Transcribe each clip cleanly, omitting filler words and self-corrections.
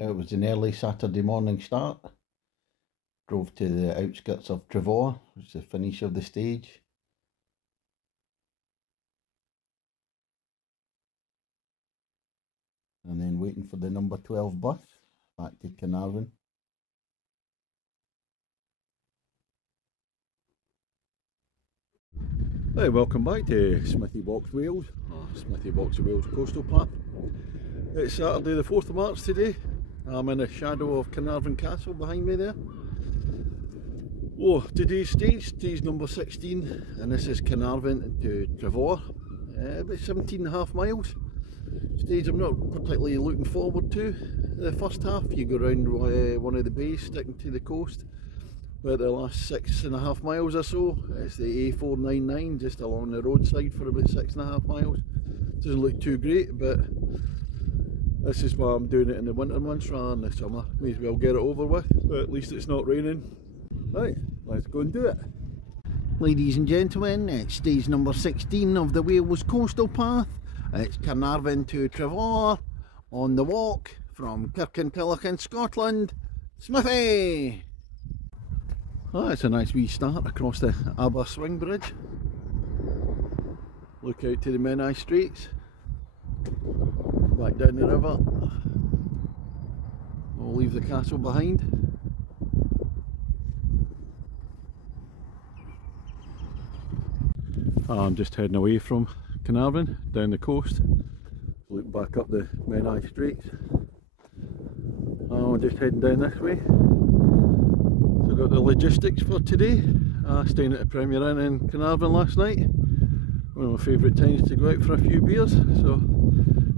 It was an early Saturday morning start. Drove to the outskirts of Trefor, which was the finish of the stage. And then waiting for the number 12 bus back to Caernarfon. Hey, welcome back to Smithy Box Wales, Smithy Box Wales Coastal Path. It's Saturday the 4th of March today. I'm in the shadow of Caernarfon Castle behind me there. Oh, today's stage number 16, and this is Caernarfon to Trefor, about 17.5 miles. Stage I'm not particularly looking forward to. The first half you go around one of the bays sticking to the coast, but the last 6.5 miles or so it's the A499 just along the roadside for about 6.5 miles. Doesn't look too great, but this is why I'm doing it in the winter months rather than the summer. May as well get it over with, but at least it's not raining. Right, let's go and do it. Ladies and gentlemen, it's stage number 16 of the Wales Coastal Path. It's Caernarfon to Trefor on the walk from Caernarfon, Scotland, Smithy. Oh, it's a nice wee start across the Aber Swing Bridge. Look out to the Menai Straits. Back down the river. We'll leave the castle behind. I'm just heading away from Caernarfon, down the coast. Look back up the Menai Straits. I'm just heading down this way. So I've got the logistics for today. Staying at the Premier Inn in Caernarfon last night. One of my favourite times to go out for a few beers, so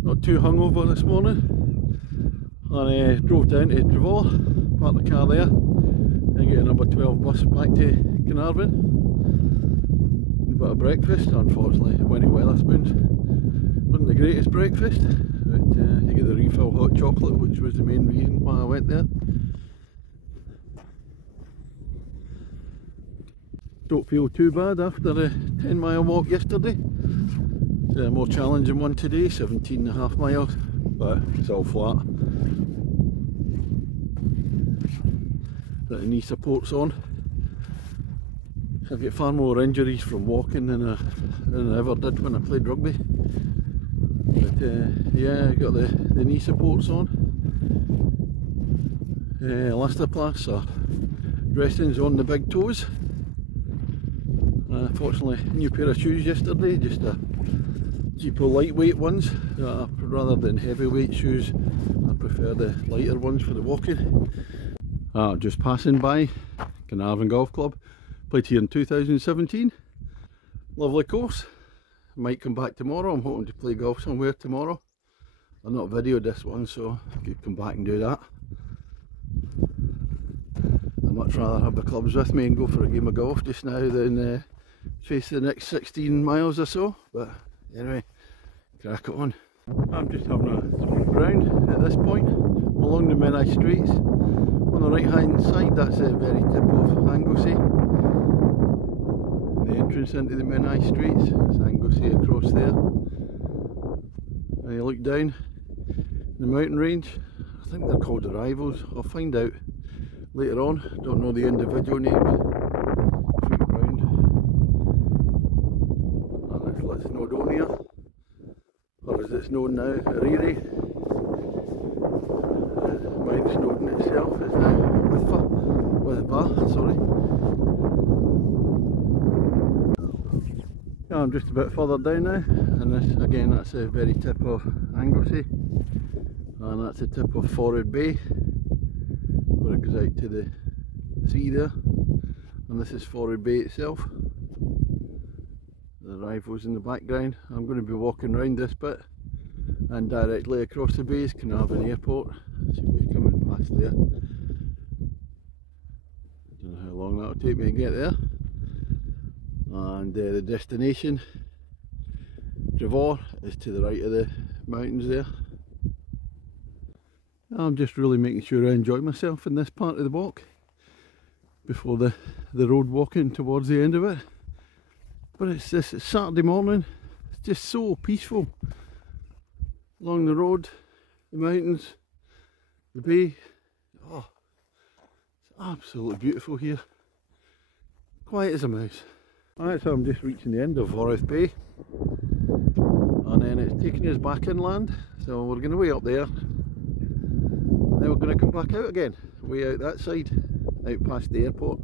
not too hungover this morning. And drove down to Trefor, parked the car there, and get a number 12 bus back to Caernarfon. A bit of breakfast. Unfortunately, when it Wetherspoons wasn't the greatest breakfast, but you get the refill hot chocolate, which was the main reason why I went there. Don't feel too bad after the 10-mile walk yesterday. It's a more challenging one today, 17.5 miles, but it's all flat. Got the knee supports on. I get far more injuries from walking than I ever did when I played rugby. But yeah, I got the knee supports on. Elastoplast or dressings on the big toes. Fortunately, new pair of shoes yesterday, just a cheaper lightweight ones. Rather than heavyweight shoes, I prefer the lighter ones for the walking. Just passing by Caernarfon Golf Club. Played here in 2017. Lovely course. Might come back tomorrow. I'm hoping to play golf somewhere tomorrow. I've not videoed this one, so I could come back and do that. I'd much rather have the clubs with me and go for a game of golf just now than face the next 16 miles or so. But anyway, crack on. I'm just having a swing round at this point along the Menai Straits. On the right hand side, that's the very tip of Anglesey. The entrance into the Menai Straits, it's Anglesey across there. And you look down the mountain range. I think they're called the Rivals. I'll find out later on. Don't know the individual names. Sweep round. And that's Snowdonia, or as it's known now, Riri. Mount Snowdon itself is now Withbar, sorry. I'm just a bit further down now, and this again, that's the very tip of Anglesey, and that's the tip of Forward Bay where it goes out to the sea there, and this is Forward Bay itself. The Rivals in the background. I'm going to be walking around this bit, and directly across the bay is Caernarfon Airport. See me coming past there. Don't know how long that'll take me to get there. And the destination, Trefor, is to the right of the mountains there. I'm just really making sure I enjoy myself in this part of the walk before the road walking towards the end of it. But it's Saturday morning, it's just so peaceful along the road, the mountains, the bay. Oh, it's absolutely beautiful here. Quiet as a mouse. Alright, so I'm just reaching the end of Forest Bay. And then it's taking us back inland. So we're going to way up there. Then we're going to come back out again. Way out that side. Out past the airport.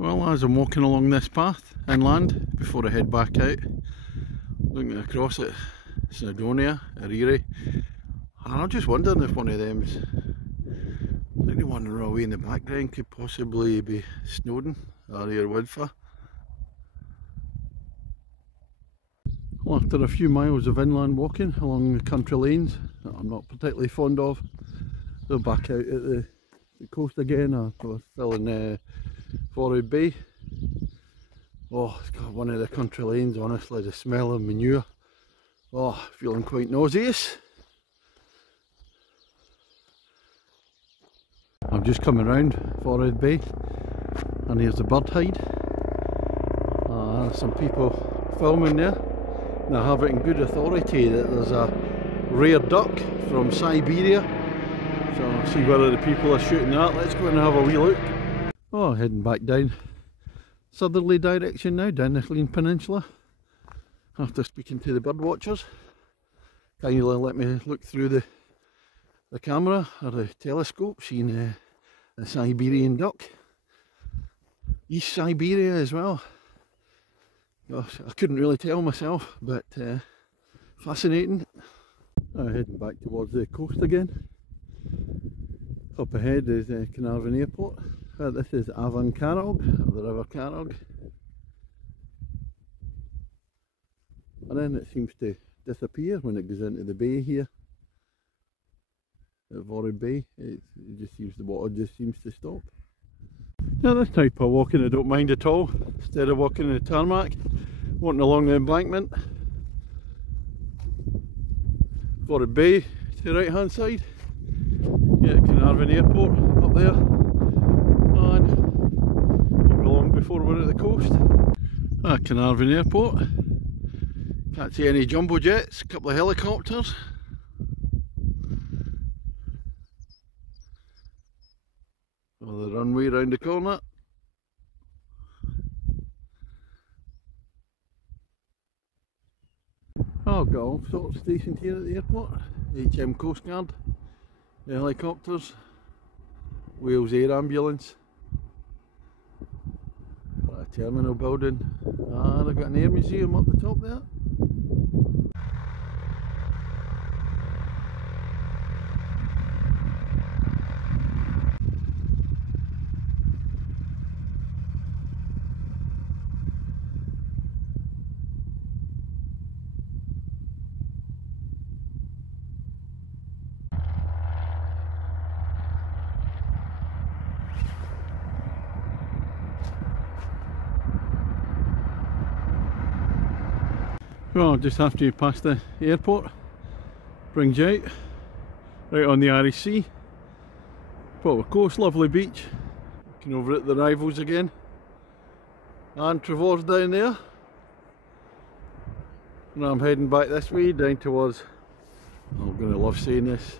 Well, as I'm walking along this path inland before I head back out, looking across at Snowdonia, Ariri, and I'm just wondering if one of them's, I think the one away in the background could possibly be Snowdon or Woodfa. Well, after a few miles of inland walking along the country lanes that I'm not particularly fond of, they're back out at the coast again. We're still in Forest Bay. Oh, it's got one of the country lanes, honestly, the smell of manure. Oh, feeling quite nauseous. I'm just coming round Forest Bay and here's the bird hide. Some people filming there. And I have it in good authority that there's a rare duck from Siberia. So I'll see whether the people are shooting that. Let's go and have a wee look. Oh, heading back down southerly direction now, down the Llŷn Peninsula. After speaking to the bird watchers, kindly let me look through the camera or the telescope, seeing a Siberian duck. East Siberia as well. Gosh, I couldn't really tell myself, but fascinating. Heading back towards the coast again. Up ahead is Caernarfon Airport. This is Afan Carrog, or the River Carrog. And then it seems to disappear when it goes into the bay here. At Forest Bay, it just seems, the water just seems to stop. Now this type of walking I don't mind at all. Instead of walking the tarmac, walking along the embankment. Forest Bay to the right hand side. Yeah, Caernarfon Airport up there. And up along before we're at the coast. Caernarfon Airport. Can't see any jumbo jets, a couple of helicopters. The runway round the corner. Oh, I've got all sorts stationed here at the airport. HM Coast Guard, the helicopters, Wales Air Ambulance, a terminal building. They've got an air museum up the top there. Well, just after you pass the airport, brings you out, right on the Irish Sea. Proper coast, lovely beach. Looking over at the rivals again. And Trefor's down there. And I'm heading back this way, down towards, I'm going to love saying this,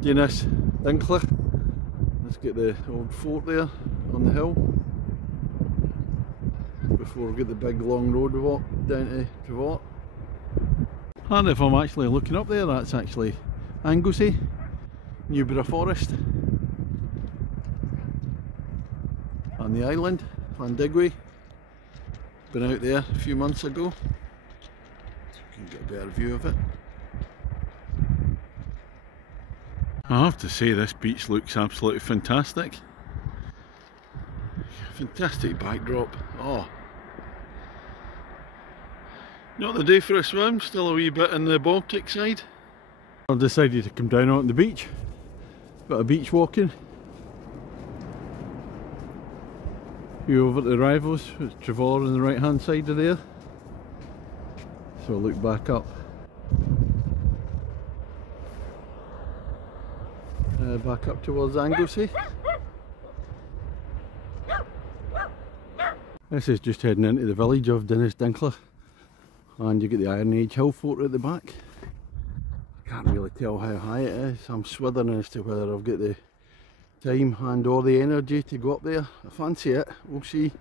Dinas Dinkler. Let's get the old fort there on the hill before we get the big long road walk down to Trefor. And if I'm actually looking up there, that's actually Anglesey, Newborough Forest, and the island, Llandigwy. Been out there a few months ago, so you can get a better view of it. I have to say, this beach looks absolutely fantastic. Fantastic backdrop. Oh, not the day for a swim, still a wee bit in the Baltic side. I've decided to come down on the beach, bit of beach walking. View over at the rivals, it's Trefor on the right hand side of there. So I'll look back up. Back up towards Anglesey. This is just heading into the village of Dinas Dinkler, and you get the Iron Age hill fort at the back. I can't really tell how high it is. I'm swithering as to whether I've got the time and or the energy to go up there. I fancy it, we'll see.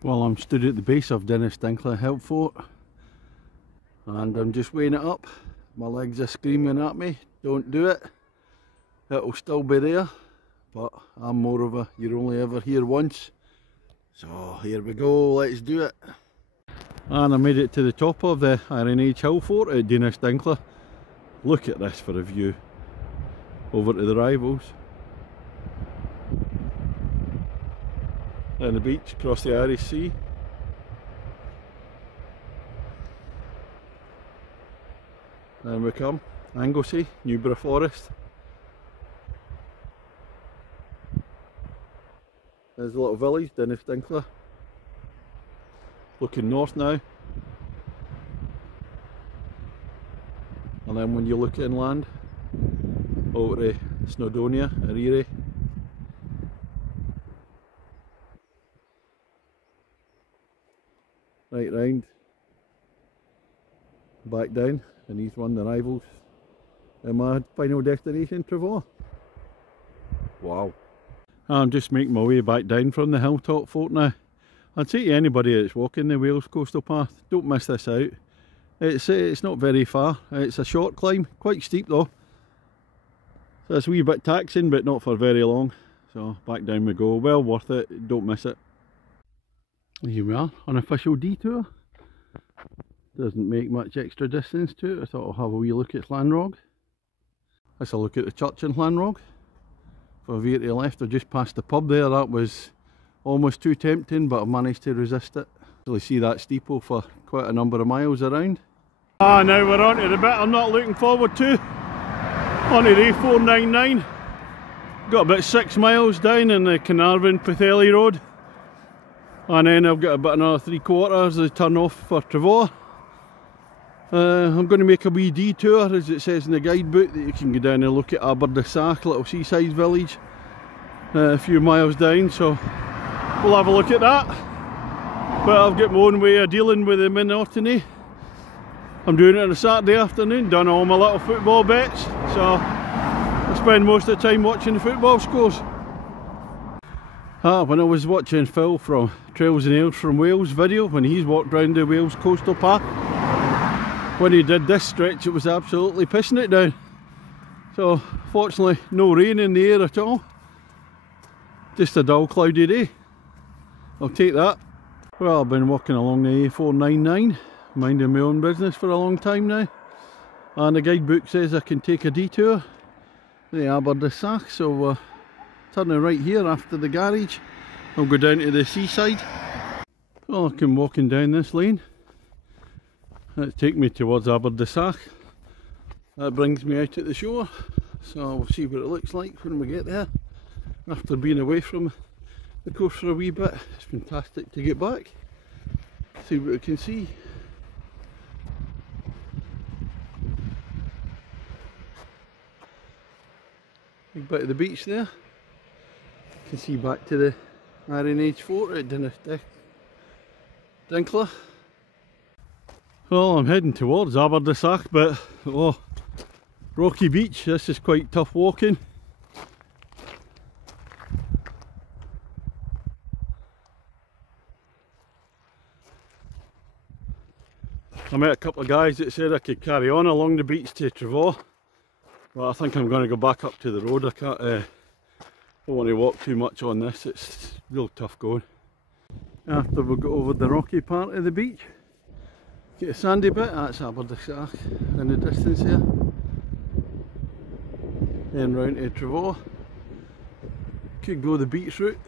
Well, I'm stood at the base of Dinas Dinkler Hill Fort and I'm just weighing it up. My legs are screaming at me, don't do it. It'll still be there, but I'm more of a you're only ever here once. So here we go, let's do it. And I made it to the top of the Iron Age Hill Fort at Dinas Dinkler. Look at this for a view over to the rivals. And the beach across the Irish Sea. And we come, Anglesey, Newborough Forest. There's a little village, Dinas Dinkler. Looking north now. And then when you look inland, over to Snowdonia, Ariri. Right round, back down, and he's won the rivals. And my final destination, Trefor. Wow. I'm just making my way back down from the hilltop fort now. I'd say to anybody that's walking the Wales coastal path, don't miss this out. It's not very far, it's a short climb, quite steep though. So it's a wee bit taxing, but not for very long. So back down we go, well worth it, don't miss it. Here we are, unofficial detour. Doesn't make much extra distance to it. I thought I'll have a wee look at Llanrog. Let's have a look at the church in Llanrog. If I veer to the left, I just passed the pub there. That was almost too tempting, but I managed to resist it. Really see that steeple for quite a number of miles around. Now we're on to the bit I'm not looking forward to. On to the A499. Got about 6 miles down in the Caernarfon Pwllheli road. And then I've got about another 3/4 as I turn off for Trefor. I'm going to make a wee detour, as it says in the guidebook, that you can go down and look at Aberdasach, little seaside village, a few miles down, so we'll have a look at that. But I've got my own way of dealing with the monotony. I'm doing it on a Saturday afternoon, done all my little football bets, so I spend most of the time watching the football scores. When I was watching Phil from Trails and Ales from Wales video, when he's walked round the Wales coastal path, when he did this stretch it was absolutely pissing it down. So fortunately no rain in the air at all, just a dull cloudy day. I'll take that. Well, I've been walking along the A499, minding my own business for a long time now, and the guidebook says I can take a detour the Aberdasach, so we're turning right here after the garage. I'll go down to the seaside. Well, I can walking down this lane. That's taking me towards Aberdasach. That brings me out at the shore, so we'll see what it looks like when we get there. After being away from the coast for a wee bit, it's fantastic to get back, see what we can see. Big bit of the beach there. You can see back to the Iron Age fort at Dinkler. Well, I'm heading towards Aberdasach, but oh, rocky beach, this is quite tough walking. I met a couple of guys that said I could carry on along the beach to Trefor, but I think I'm going to go back up to the road. I don't want to walk too much on this, it's real tough going. After we go over the rocky part of the beach, get a sandy bit, that's Aberdasach in the distance here. Then round to Trefor. Could go the beach route,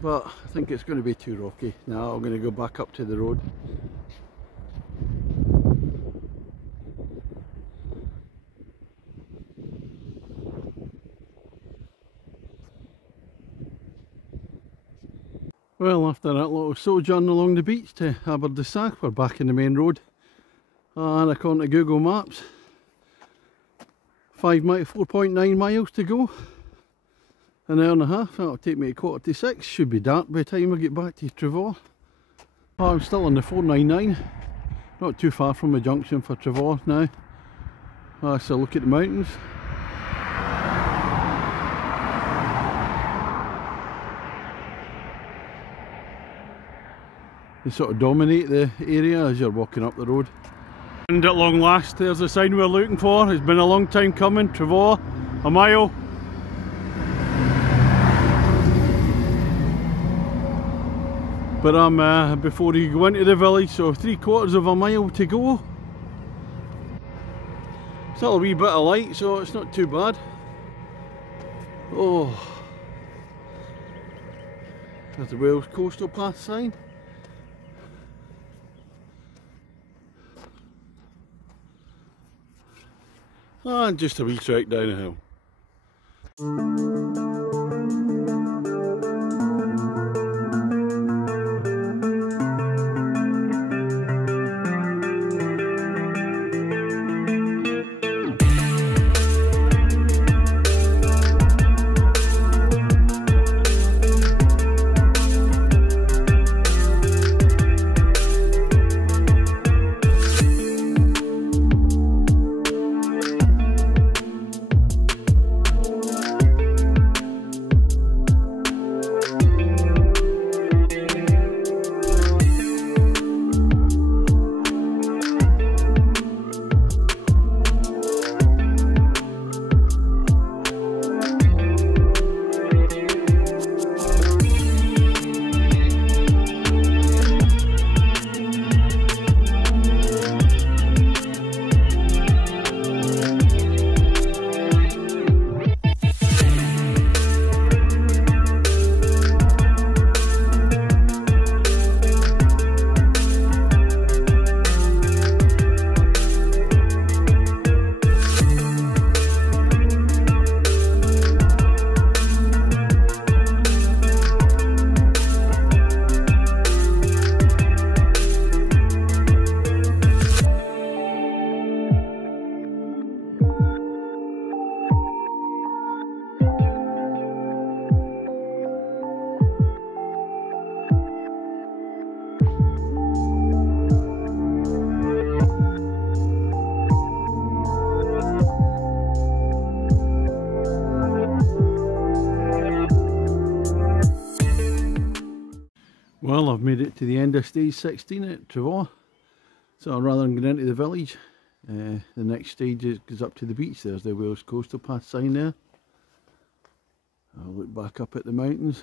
but I think it's going to be too rocky. Now I'm going to go back up to the road. Well, after that little sojourn along the beach to Aberdasach, we're back in the main road. And according to Google Maps, 4.9 miles to go. An hour and a half, that'll take me to 5:45. Should be dark by the time I get back to Trefor. Oh, I'm still on the 499, not too far from the junction for Trefor now. So look at the mountains. They sort of dominate the area as you're walking up the road. And at long last, there's the sign we're looking for. It's been a long time coming. Trefor, a mile. But I'm before you go into the village, so 3/4 of a mile to go. Still a wee bit of light, so it's not too bad. Oh, there's the Wales Coastal Path sign. And just a wee trek down a hill. Well, I've made it to the end of stage 16 at Trefor. So rather than going into the village, the next stage goes up to the beach. There's the Wales Coastal Path sign there. I'll look back up at the mountains.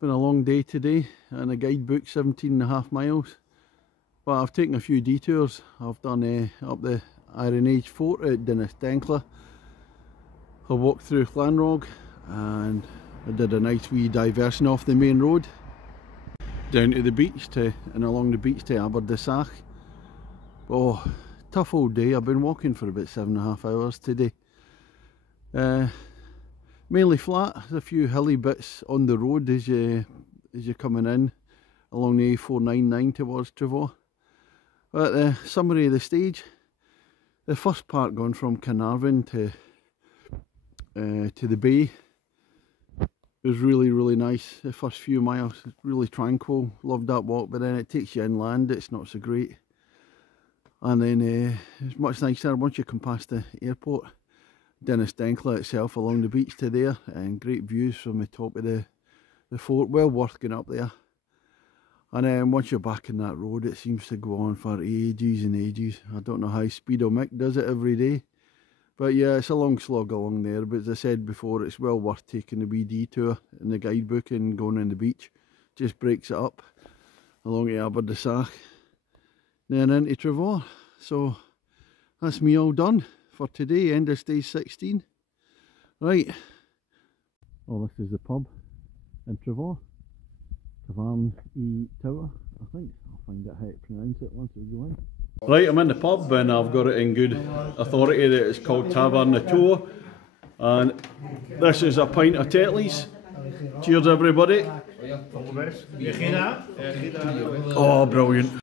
Been a long day today, and a guidebook 17.5 miles. But I've taken a few detours. I've done up the Iron Age fort at Caernarfon. I walked through Caernarfon, and I did a nice wee diversion off the main road down to the beach and along the beach to Aberdasach. Oh, tough old day. I've been walking for about 7.5 hours today. Mainly flat. There's a few hilly bits on the road as you're coming in along the A499 towards Trefor. But the summary of the stage, the first part going from Caernarfon to the bay, it was really nice. The first few miles, really tranquil, loved that walk, but then it takes you inland, it's not so great. And then it's much nicer once you come past the airport. Caernarfon itself along the beach to there, and great views from the top of the fort, well worth going up there. And then once you're back in that road, it seems to go on for ages and ages. I don't know how Speedo Mick does it every day. But yeah, it's a long slog along there, but as I said before, it's well worth taking the wee detour in the guidebook and going on the beach. Just breaks it up along the Aberdasach, then into Trefor. So that's me all done for today, end of stage 16. Right, well, this is the pub in Trefor, Tavarn E Tower, I think. I'll find out how to pronounce it once we go in. Right, I'm in the pub and I've got it in good authority that it's called Tavarn E Tower, and this is a pint of Tetley's. Cheers everybody. Oh, brilliant.